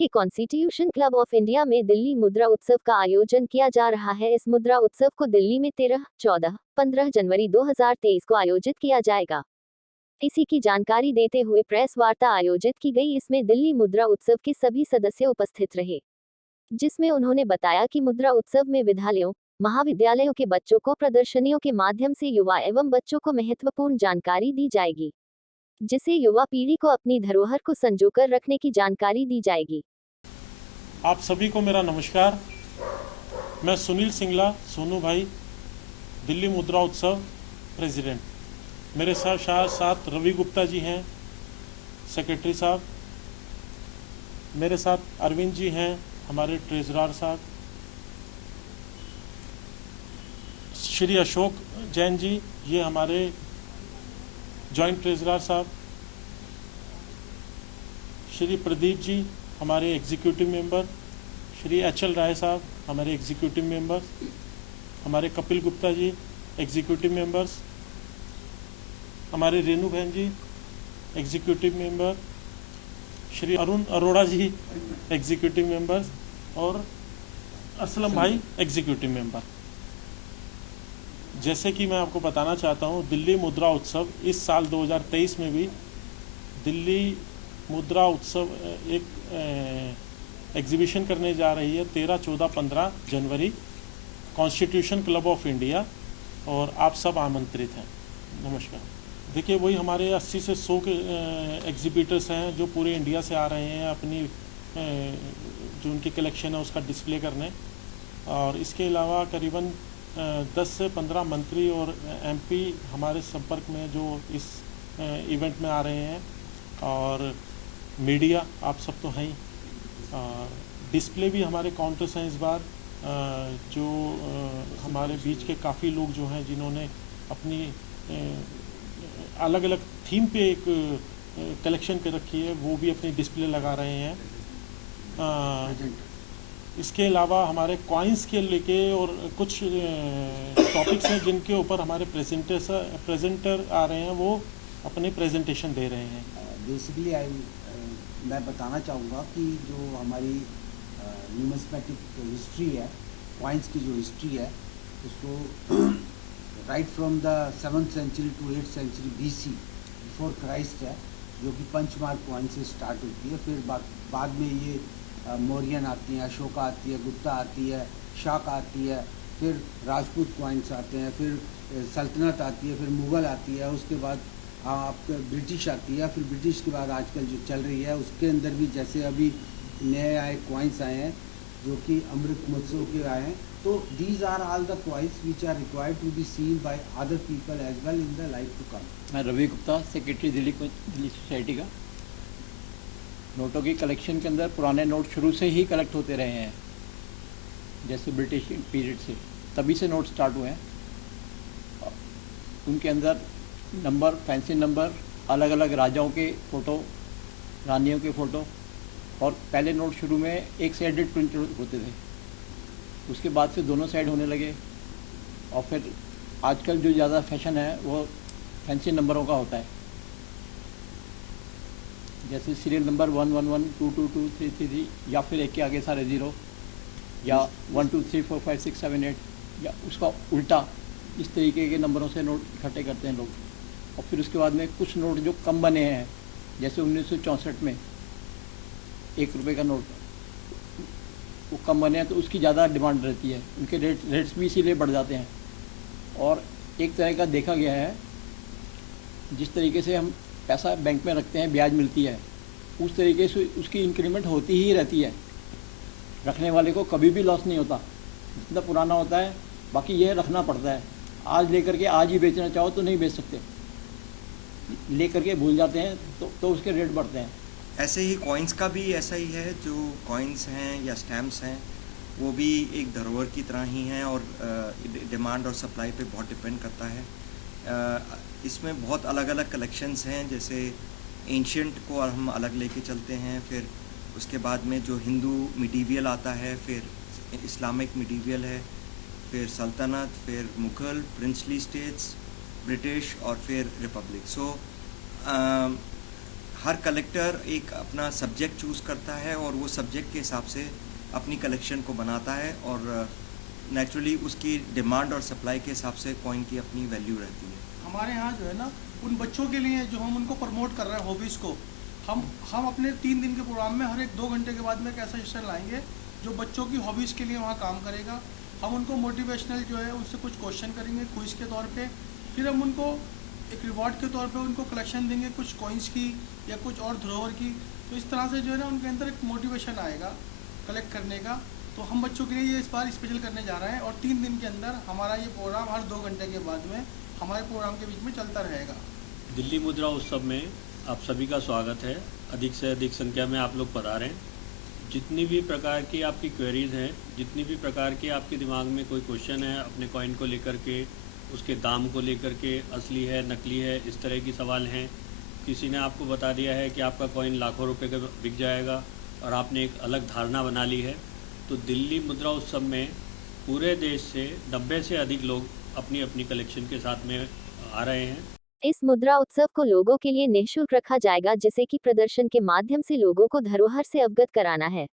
के constitution club of India में दिल्ली मुद्रा उत्सव का आयोजन किया जा रहा है। इस मुद्रा उत्सव को दिल्ली में 13, 14, 15 जनवरी 2023 को आयोजित किया जाएगा। इसी की जानकारी देते हुए प्रेस वार्ता आयोजित की गई। इसमें दिल्ली मुद्रा उत्सव के सभी सदस्य उपस्थित रहे, जिसमें उन्होंने बताया कि मुद्रा उत्सव में विद्यालयों, महाविद्यालयों के बच्चों को प्रदर्शनियों के माध्यम से युवा एवं बच्चों को महत्वपूर्ण जानकारी दी जाएगी, जिससे युवा पीढ़ी को अपनी धरोहर को संजोकर रखने की जानकारी दी जाएगी। आप सभी को मेरा नमस्कार। मैं सुनील सिंगला, सोनू भाई, दिल्ली मुद्रा उत्सव प्रेसिडेंट। मेरे साथ रवि गुप्ता जी हैं, सेक्रेटरी साहब। मेरे साथ अरविंद जी हैं, हमारे ट्रेजरर साहब। श्री अशोक जैन जी, ये हमारे जॉइंट ट्रेजरर साहब। श्री प्रदीप जी, हमारे एग्जीक्यूटिव मेंबर। श्री HL राय साहब, हमारे एग्जीक्यूटिव मेंबर। हमारे कपिल गुप्ता जी, एग्जीक्यूटिव मेंबर्स। हमारे रेणु बहन जी, एग्जीक्यूटिव मेंबर। श्री अरुण अरोड़ा जी, एग्जीक्यूटिव मेंबर्स। और असलम भाई, एग्जीक्यूटिव मेंबर। जैसे कि मैं आपको बताना चाहता हूँ, दिल्ली मुद्रा उत्सव इस साल 2023 में भी दिल्ली मुद्रा उत्सव एक एग्जीबिशन करने जा रही है 13, 14, 15 जनवरी, कॉन्स्टिट्यूशन क्लब ऑफ इंडिया, और आप सब आमंत्रित हैं। नमस्कार। देखिए, वही हमारे 80 से 100 के एग्जिबिटर्स हैं जो पूरे इंडिया से आ रहे हैं अपनी जो उनकी कलेक्शन है उसका डिस्प्ले करने। और इसके अलावा करीबन 10 से 15 मंत्री और MP हमारे संपर्क में जो इस इवेंट में आ रहे हैं। और मीडिया आप सब तो हैं ही। डिस्प्ले भी हमारे काउंटर्स हैं इस बार, जो हमारे बीच के काफ़ी लोग जो हैं जिन्होंने अपनी अलग अलग थीम पे एक कलेक्शन कर रखी है, वो भी अपनी डिस्प्ले लगा रहे हैं। इसके अलावा हमारे कॉइन्स के लेके और कुछ टॉपिक्स हैं जिनके ऊपर हमारे प्रेजेंटर आ रहे हैं, वो अपने प्रेजेंटेशन दे रहे हैं। बेसिकली मैं बताना चाहूँगा कि जो हमारी न्यूमिस्मेटिक हिस्ट्री है, कॉइन्स की जो हिस्ट्री है, उसको right from the 7th century to 8th century BC before Christ है, जो कि पंचमार्क कॉइन से स्टार्ट होती है। फिर बाद में ये मौर्यन आती हैं, अशोका आती है, गुप्ता आती है, शाक आती है, फिर राजपूत कॉइन्स आते हैं, फिर सल्तनत आती है, फिर मुग़ल आती है, उसके बाद आपका ब्रिटिश आती है, फिर ब्रिटिश के बाद आजकल जो चल रही है उसके अंदर भी जैसे अभी नए आए कॉइन्स आए हैं जो कि अमृत महोत्सव के आए हैं। तो these are all the coins which are required to be seen by other people as well in the life to come. मैं रवि गुप्ता, सेक्रेटरी दिल्ली सोसाइटी का। नोटों की कलेक्शन के अंदर पुराने नोट शुरू से ही कलेक्ट होते रहे हैं, जैसे ब्रिटिश पीरियड से, तभी से नोट स्टार्ट हुए हैं। उनके अंदर नंबर, फैंसी नंबर, अलग अलग राजाओं के फ़ोटो, रानियों के फ़ोटो, और पहले नोट शुरू में एक साइडेड प्रिंट होते थे, उसके बाद से दोनों साइड होने लगे। और फिर आजकल जो ज़्यादा फैशन है वो फैंसी नंबरों का होता है, जैसे सीरियल नंबर 111, 222, 333, या फिर एक के आगे सारे 0, या 1 2 3 4 5 6 7 8, या उसका उल्टा। इस तरीके के नंबरों से नोट इकट्ठे करते हैं लोग। और फिर उसके बाद में कुछ नोट जो कम बने हैं, जैसे 1964 में 1 रुपये का नोट, वो कम बने हैं तो उसकी ज़्यादा डिमांड रहती है, उनके रेट्स भी इसीलिए बढ़ जाते हैं। और एक तरह का देखा गया है, जिस तरीके से हम पैसा बैंक में रखते हैं, ब्याज मिलती है, उस तरीके से उसकी इंक्रीमेंट होती ही रहती है। रखने वाले को कभी भी लॉस नहीं होता, जितना पुराना होता है। बाकी ये रखना पड़ता है, आज लेकर के आज ही बेचना चाहो तो नहीं बेच सकते, लेकर के भूल जाते हैं तो उसके रेट बढ़ते हैं। ऐसे ही कॉइन्स का भी ऐसा ही है, जो कॉइन्स हैं या स्टैम्प्स हैं वो भी एक धरोहर की तरह ही हैं, और डिमांड और सप्लाई पे बहुत डिपेंड करता है। इसमें बहुत अलग अलग कलेक्शंस हैं, जैसे एंशियंट को हम अलग लेके चलते हैं, फिर उसके बाद में जो हिंदू मिडीवियल आता है, फिर इस्लामिक मिडीवियल है, फिर सल्तनत, फिर मुग़ल, प्रिंसली स्टेट्स, ब्रिटिश, और फिर रिपब्लिक। सो हर कलेक्टर एक अपना सब्जेक्ट चूज़ करता है और वो सब्जेक्ट के हिसाब से अपनी कलेक्शन को बनाता है और नेचुरली उसकी डिमांड और सप्लाई के हिसाब से कॉइन की अपनी वैल्यू रहती है। हमारे यहाँ जो है ना, उन बच्चों के लिए जो हम उनको प्रमोट कर रहे हैं हॉबीज़ को, हम अपने 3 दिन के प्रोग्राम में हर एक 2 घंटे के बाद में एक ऐसा सेशन लाएंगे जो बच्चों की हॉबीज़ के लिए वहाँ काम करेगा। हम उनको मोटिवेशनल जो है उनसे कुछ क्वेश्चन करेंगे क्विज के तौर पे, फिर हम उनको एक रिवॉर्ड के तौर पे उनको कलेक्शन देंगे कुछ कॉइन्स की या कुछ और धरोहर की। तो इस तरह से जो है ना उनके अंदर एक मोटिवेशन आएगा कलेक्ट करने का। तो हम बच्चों के लिए ये इस बार स्पेशल करने जा रहे हैं और 3 दिन के अंदर हमारा ये प्रोग्राम हर 2 घंटे के बाद में हमारे प्रोग्राम के बीच में चलता रहेगा। दिल्ली मुद्रा उत्सव में आप सभी का स्वागत है। अधिक से अधिक संख्या में आप लोग पधारें। जितनी भी प्रकार की आपकी क्वेरीज़ हैं, जितनी भी प्रकार की आपके दिमाग में कोई क्वेश्चन है अपने कॉइन को लेकर के, उसके दाम को लेकर के, असली है नकली है, इस तरह की सवाल हैं। किसी ने आपको बता दिया है कि आपका कॉइन लाखों रुपए का बिक जाएगा और आपने एक अलग धारणा बना ली है, तो दिल्ली मुद्रा उत्सव में पूरे देश से 90 से अधिक लोग अपनी अपनी कलेक्शन के साथ में आ रहे हैं। इस मुद्रा उत्सव को लोगों के लिए निःशुल्क रखा जाएगा, जिसे कि प्रदर्शन के माध्यम से लोगों को धरोहर से अवगत कराना है।